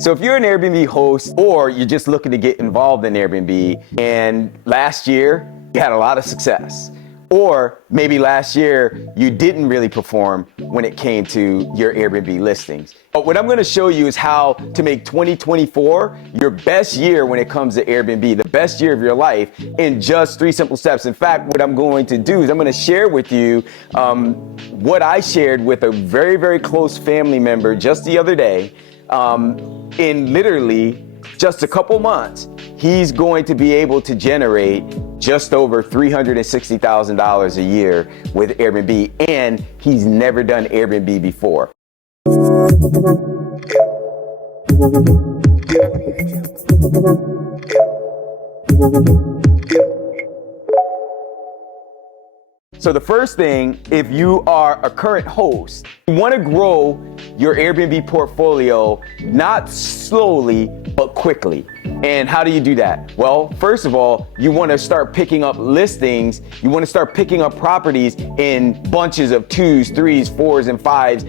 So if you're an Airbnb host or you're just looking to get involved in Airbnb and last year you had a lot of success, or maybe last year you didn't really perform when it came to your Airbnb listings. But what I'm going to show you is how to make 2024 your best year when it comes to Airbnb, the best year of your life in just 3 simple steps. In fact, what I'm going to do is I'm going to share with you what I shared with a very, very close family member just the other day. In literally just a couple months, he's going to be able to generate just over $360,000 a year with Airbnb, and he's never done Airbnb before. So the first thing, if you are a current host, you want to grow your Airbnb portfolio, not slowly, but quickly. And how do you do that? Well, first of all, you want to start picking up listings. You want to start picking up properties in bunches of 2s, 3s, 4s, and 5s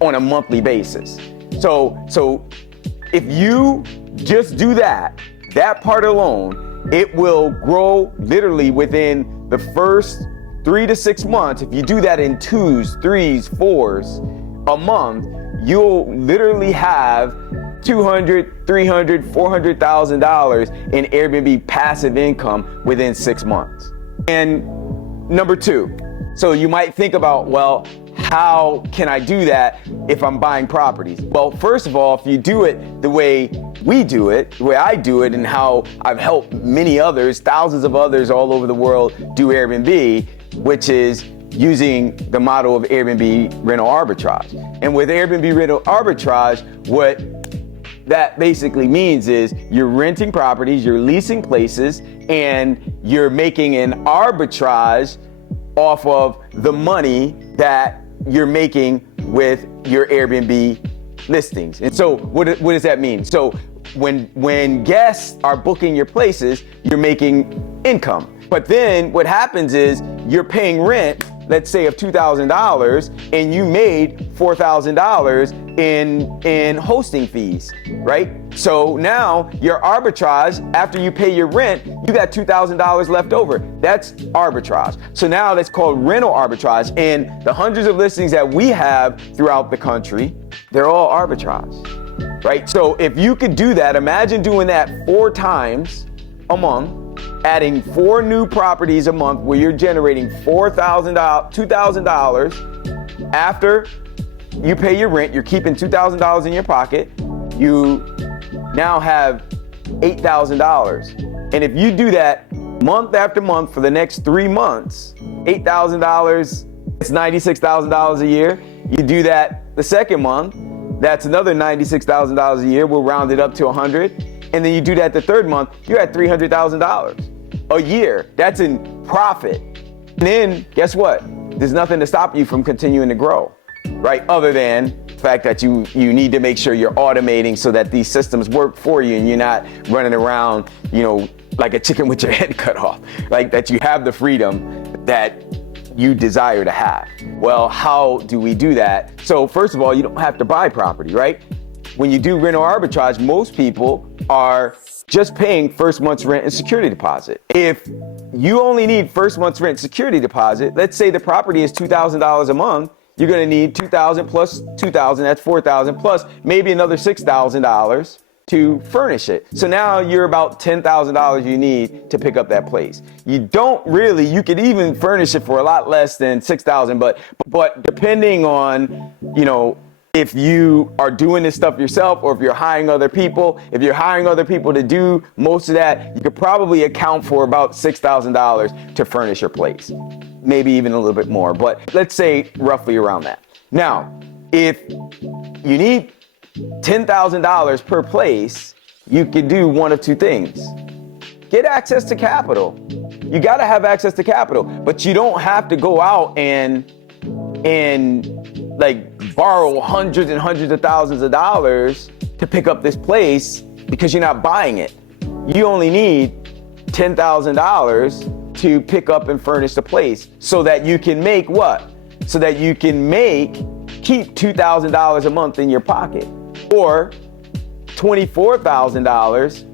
on a monthly basis. So if you just do that part alone, it will grow literally within the first 3 to 6 months. If you do that in 2s, 3s, 4s a month, you'll literally have $200,000, $300,000, $400,000 in Airbnb passive income within 6 months. And number 2, so you might think about, well, how can I do that if I'm buying properties? Well, first of all, if you do it the way we do it, the way I do it, and how I've helped many others, thousands of others all over the world do Airbnb, which is using the model of Airbnb rental arbitrage. And with Airbnb rental arbitrage, what that basically means is you're renting properties, you're leasing places, and you're making an arbitrage off of the money that you're making with your Airbnb listings. And so what does that mean? So when guests are booking your places, you're making income. But then what happens is you're paying rent, let's say of $2,000, and you made $4,000 in hosting fees, right? So now your arbitrage, after you pay your rent, you got $2,000 left over. That's arbitrage. So now that's called rental arbitrage. And the hundreds of listings that we have throughout the country, they're all arbitrage, right? So if you could do that, imagine doing that 4 times a month, adding 4 new properties a month where you're generating $2,000 after you pay your rent. You're keeping $2,000 in your pocket. You now have $8,000. And if you do that month after month for the next 3 months, $8,000, it's $96,000 a year. You do that the second month, that's another $96,000 a year. We'll round it up to 100. And then you do that the third month, you're at $300,000 a year. That's in profit. And then guess what? There's nothing to stop you from continuing to grow, right? Other than the fact that you need to make sure you're automating so that these systems work for you and you're not running around, like a chicken with your head cut off, like that you have the freedom that you desire to have. Well, how do we do that? So first of all, you don't have to buy property, right? When you do rental arbitrage, most people are just paying first month's rent and security deposit. If you only need first month's rent and security deposit, let's say the property is $2,000 a month, you're gonna need $2,000 plus $2,000, that's $4,000 plus maybe another $6,000 to furnish it. So now you're about $10,000 you need to pick up that place. You could even furnish it for a lot less than $6,000, but depending on, if you are doing this stuff yourself or if you're hiring other people, to do most of that, you could probably account for about $6,000 to furnish your place. Maybe even a little bit more, but let's say roughly around that. Now, if you need $10,000 per place, you can do one of 2 things. Get access to capital. You gotta have access to capital, but you don't have to go out and borrow hundreds and hundreds of thousands of dollars to pick up this place because you're not buying it. You only need $10,000 to pick up and furnish the place so that you can make what? So that you can keep $2,000 a month in your pocket, or $24,000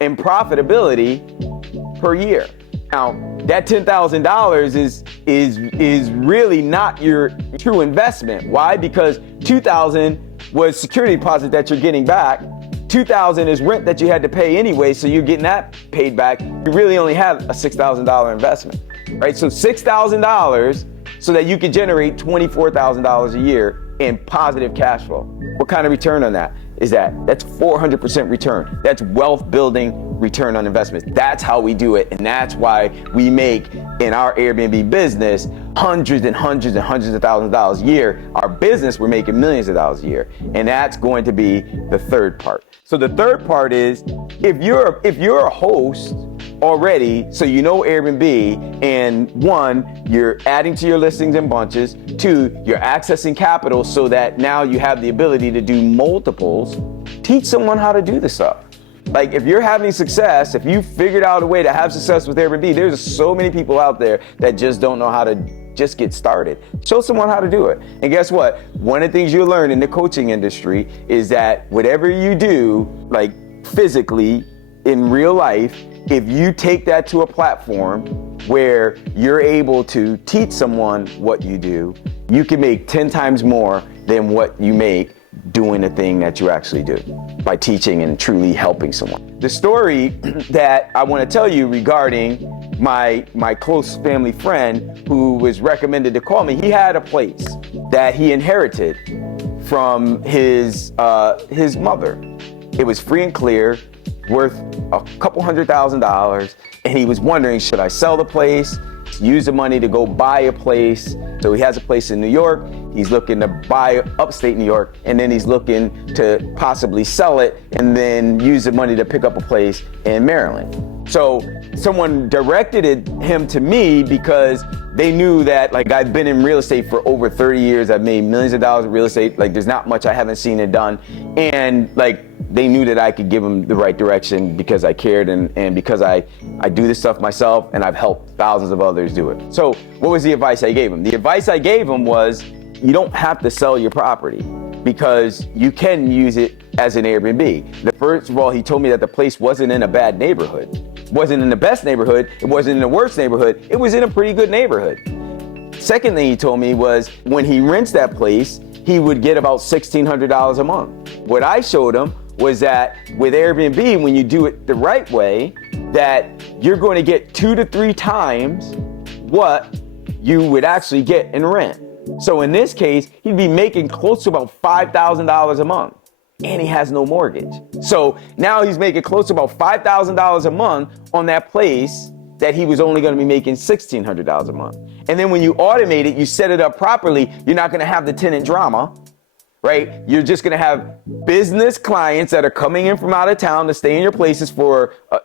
in profitability per year. Now, that $10,000 is really not your true investment. Why? Because $2,000 was security deposit that you're getting back. $2,000 is rent that you had to pay anyway, so you're getting that paid back. You really only have a $6,000 investment, right? So $6,000 so that you can generate $24,000 a year in positive cash flow. What kind of return on that is that? That's 400% return. That's wealth building return on investments. That's how we do it, and that's why we make in our Airbnb business hundreds and hundreds and hundreds of thousands of dollars a year. Our business, we're making millions of dollars a year, and that's going to be the third part. So the third part is if you're a host already, so you know Airbnb, and one, you're adding to your listings in bunches. Two, you're accessing capital so that now you have the ability to do multiples. Teach someone how to do this stuff. Like if you're having success, if you figured out a way to have success with Airbnb, there's so many people out there that just don't know how to just get started. Show someone how to do it. And guess what? One of the things you'll learn in the coaching industry is that whatever you do, like physically in real life, if you take that to a platform where you're able to teach someone what you do, you can make 10 times more than what you make doing the thing that you actually do by teaching and truly helping someone. The story that I want to tell you regarding my close family friend who was recommended to call me, he had a place that he inherited from his mother. It was free and clear, worth a couple $100,000, and he was wondering, should I sell the place, use the money to go buy a place? So he has a place in New York, he's looking to buy upstate New York, and then he's looking to possibly sell it and then use the money to pick up a place in Maryland. So someone directed him to me because they knew that, like, I've been in real estate for over 30 years. I've made millions of dollars in real estate. Like, there's not much I haven't seen it done. And like, they knew that I could give them the right direction because I cared and because I do this stuff myself, and I've helped thousands of others do it. So what was the advice I gave him? The advice I gave him was, you don't have to sell your property because you can use it as an Airbnb. First of all, he told me that the place wasn't in a bad neighborhood. It wasn't in the best neighborhood. It wasn't in the worst neighborhood. It was in a pretty good neighborhood. Second thing he told me was when he rents that place, he would get about $1,600 a month. What I showed him was that with Airbnb, when you do it the right way, that you're going to get 2 to 3 times what you would actually get in rent. So in this case, he'd be making close to about $5,000 a month, and he has no mortgage. So now he's making close to about $5,000 a month on that place that he was only going to be making $1,600 a month. And then when you automate it, you set it up properly, you're not going to have the tenant drama, right? You're just going to have business clients that are coming in from out of town to stay in your places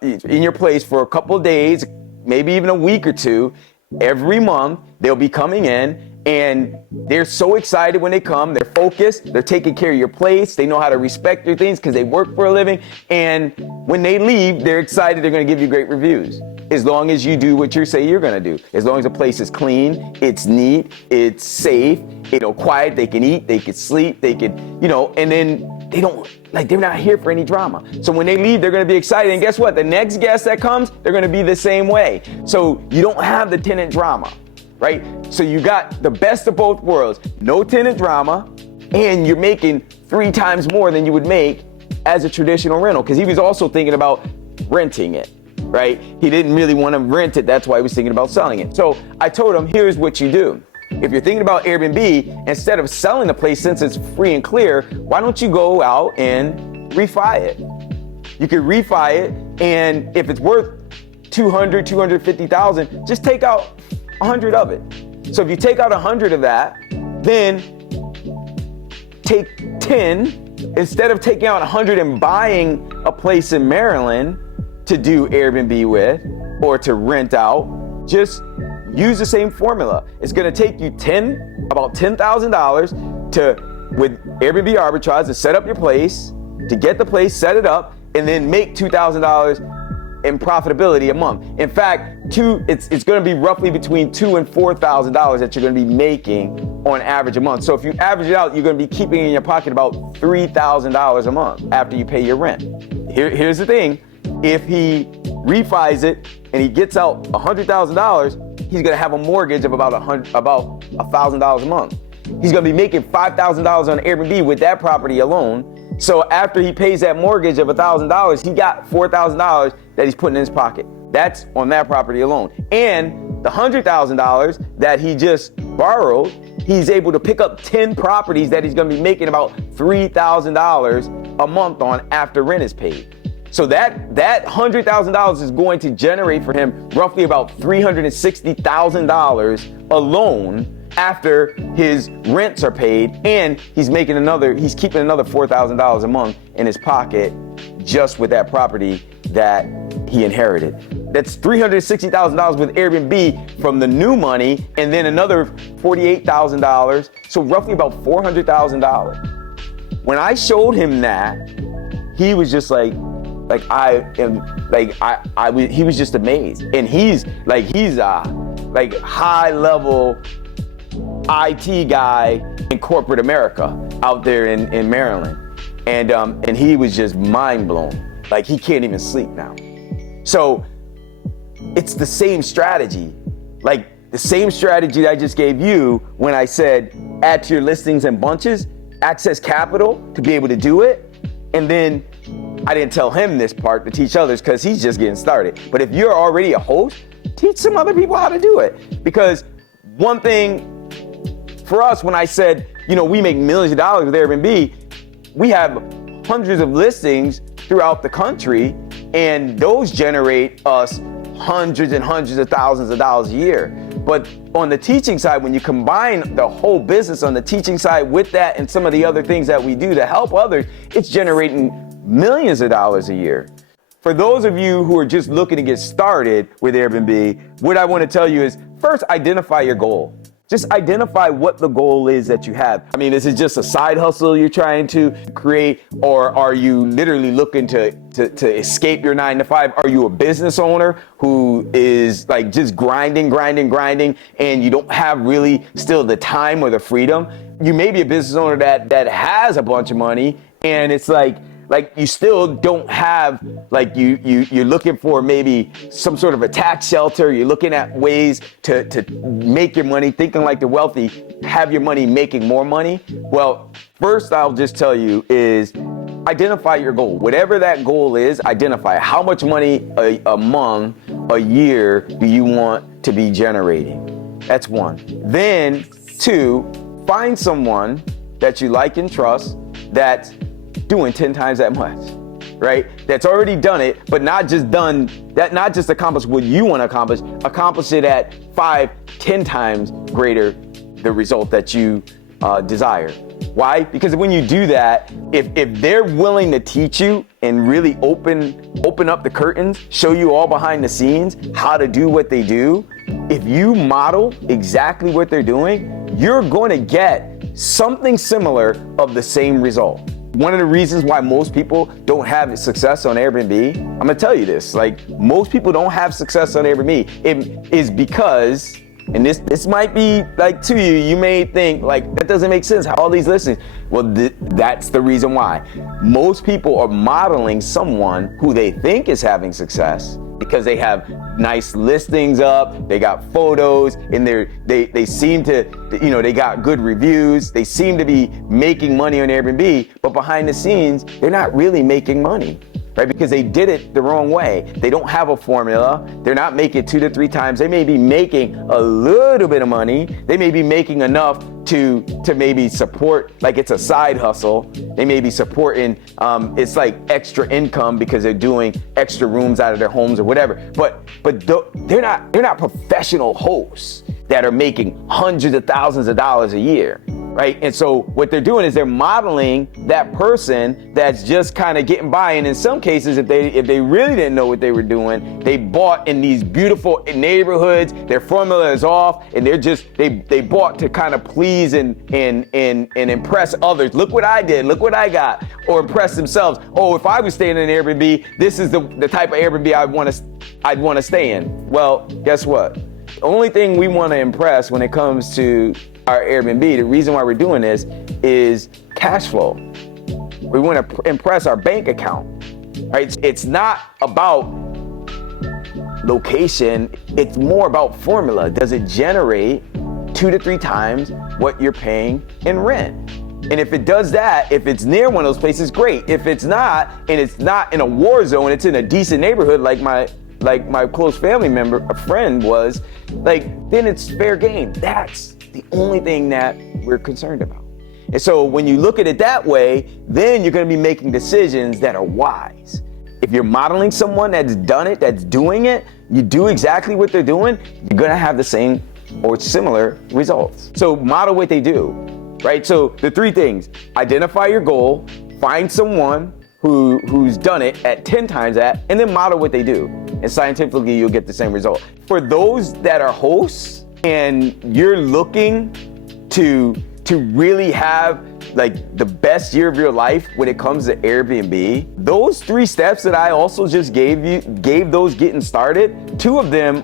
in your place for a couple of days, maybe even a week or two. Every month, they'll be coming in, and they're so excited when they come. They're focused. They're taking care of your place. They know how to respect your things because they work for a living. And when they leave, they're excited. They're going to give you great reviews. As long as you do what you say you're going to do. As long as the place is clean, it's neat, it's safe, quiet, they can eat, they can sleep, they can, and then they're not here for any drama. So when they leave, they're going to be excited. And guess what? The next guest that comes, they're going to be the same way. So you don't have the tenant drama, right? So you got the best of both worlds. No tenant drama, and you're making 3 times more than you would make as a traditional rental. Because he was also thinking about renting it, right? He didn't really want to rent it. That's why he was thinking about selling it. So I told him, here's what you do. If you're thinking about Airbnb, instead of selling the place, since it's free and clear, why don't you go out and refi it? You could refi it, and if it's worth $200,000, $250,000, just take out 100 of it. So if you take out 100 of that, then take 10, instead of taking out 100 and buying a place in Maryland to do Airbnb with or to rent out, just use the same formula. It's going to take you about $10,000 with Airbnb Arbitrage to set up your place, to get the place, set it up, and then make $2,000 in profitability a month. In fact, it's going to be roughly between $2,000 and $4,000 that you're going to be making on average a month. So if you average it out, you're going to be keeping in your pocket about $3,000 a month after you pay your rent. Here's the thing. If he refis it and he gets out $100,000, he's going to have a mortgage of about $1,000 a month. He's going to be making $5,000 on Airbnb with that property alone. So after he pays that mortgage of $1,000, he got $4,000 that he's putting in his pocket. That's on that property alone. And the $100,000 that he just borrowed, he's able to pick up 10 properties that he's going to be making about $3,000 a month on after rent is paid. So that $100,000 is going to generate for him roughly about $360,000 alone after his rents are paid, and he's keeping another $4,000 a month in his pocket just with that property that he inherited. That's $360,000 with Airbnb from the new money, and then another $48,000, so roughly about $400,000. When I showed him that, he was just he was just amazed. And he's a high level IT guy in corporate America out there in Maryland. And he was just mind blown. Like, he can't even sleep now. So it's the same strategy. Like the same strategy that I just gave you when I said add to your listings in bunches, access capital to be able to do it. And then I didn't tell him this part to teach others because he's just getting started. But if you're already a host, teach some other people how to do it. Because one thing for us, when I said, we make millions of dollars with Airbnb, we have hundreds of listings throughout the country, and those generate us hundreds and hundreds of thousands of dollars a year. But on the teaching side, when you combine the whole business on the teaching side with that and some of the other things that we do to help others, it's generating millions of dollars a year. For those of you who are just looking to get started with Airbnb, what I want to tell you is first, identify your goal. Just identify what the goal is that you have. I mean, is it just a side hustle you're trying to create, or are you literally looking to escape your 9-to-5? Are you a business owner who is like just grinding, and you don't have really still the time or the freedom? You may be a business owner that has a bunch of money, and it's like you still don't have, you're looking for maybe some sort of a tax shelter. You're looking at ways to make your money, thinking like the wealthy, have your money making more money. Well, first I'll just tell you is identify your goal. Whatever that goal is, identify how much money a month, a year do you want to be generating. That's one. Then 2, find someone that you like and trust that's doing 10 times that much, right? That's already done it, but not just accomplish what you want to accomplish it at 5-10 times greater the result that you desire. Why? Because when you do that, if they're willing to teach you and really open up the curtains, show you all behind the scenes how to do what they do, if you model exactly what they're doing, you're going to get something similar of the same result. One of the reasons why most people don't have success on Airbnb, I'm gonna tell you this, most people don't have success on Airbnb. It is because, and this might be to you, you may think that doesn't make sense, how all these listings. Well, that's the reason why. Most people are modeling someone who they think is having success because they have nice listings up, they got photos, and they seem to, they got good reviews, they seem to be making money on Airbnb, but behind the scenes, they're not really making money, right? Because they did it the wrong way. They don't have a formula. They're not making 2 to 3 times. They may be making a little bit of money. They may be making enough to maybe support, it's a side hustle. They may be supporting, it's extra income because they're doing extra rooms out of their homes or whatever. But they're not professional hosts that are making hundreds of thousands of dollars a year. right? And so what they're doing is they're modeling that person that's just kind of getting by. And in some cases, if they really didn't know what they were doing, they bought in these beautiful neighborhoods, their formula is off, and they bought to kind of please and impress others. Look what I did, look what I got, or impress themselves. Oh, if I was staying in an Airbnb, this is the type of Airbnb I'd want to stay in. Well, guess what? The only thing we want to impress when it comes to our Airbnb, the reason why we're doing this is cash flow. We want to impress our bank account, right? It's not about location, it's more about formula. Does it generate 2 to 3 times what you're paying in rent? And if it does that, if it's near one of those places, great. If it's not, and it's not in a war zone, it's in a decent neighborhood like my close family member, a friend was, then it's fair game. That's the only thing that we're concerned about. And so when you look at it that way, then you're gonna be making decisions that are wise. If you're modeling someone that's done it, that's doing it, you do exactly what they're doing, you're gonna have the same or similar results. So model what they do, right? So the 3 things: identify your goal, find someone who's done it at 10 times that, and then model what they do. And scientifically, you'll get the same result. For those that are hosts, and you're looking to really have the best year of your life when it comes to Airbnb, those 3 steps that I also just gave those getting started, 2 of them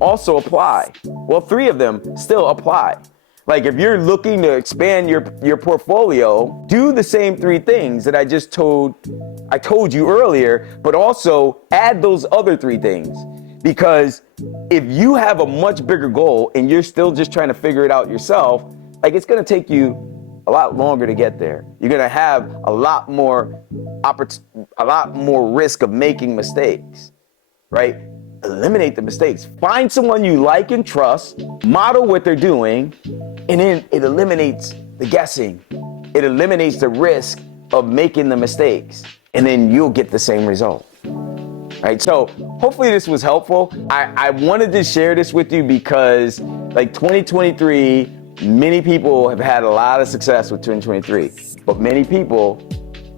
also apply. Well, 3 of them still apply. If you're looking to expand your portfolio, do the same 3 things that I told you earlier, but also add those other 3 things. Because if you have a much bigger goal and you're still just trying to figure it out yourself, it's gonna take you a lot longer to get there. You're gonna have a lot more risk of making mistakes, right? Eliminate the mistakes. Find someone you like and trust, model what they're doing, and then it eliminates the guessing. It eliminates the risk of making the mistakes, and then you'll get the same result. Right, so hopefully this was helpful. I wanted to share this with you because 2023, many people have had a lot of success with 2023, but many people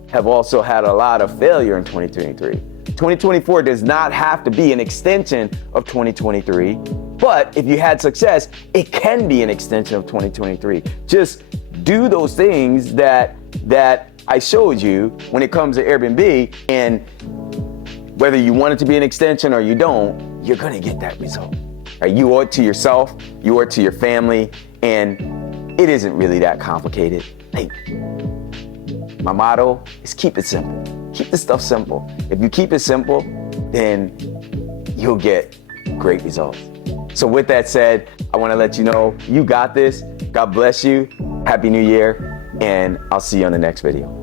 have also had a lot of failure in 2023. 2024 does not have to be an extension of 2023, but if you had success, it can be an extension of 2023. Just do those things that I showed you when it comes to Airbnb, and whether you want it to be an extension or you don't, you're gonna get that result. Right? You owe it to yourself, you owe it to your family, and it isn't really that complicated. My motto is keep it simple. Keep the stuff simple. If you keep it simple, then you'll get great results. So with that said, I wanna let you know you got this. God bless you. Happy New Year, and I'll see you on the next video.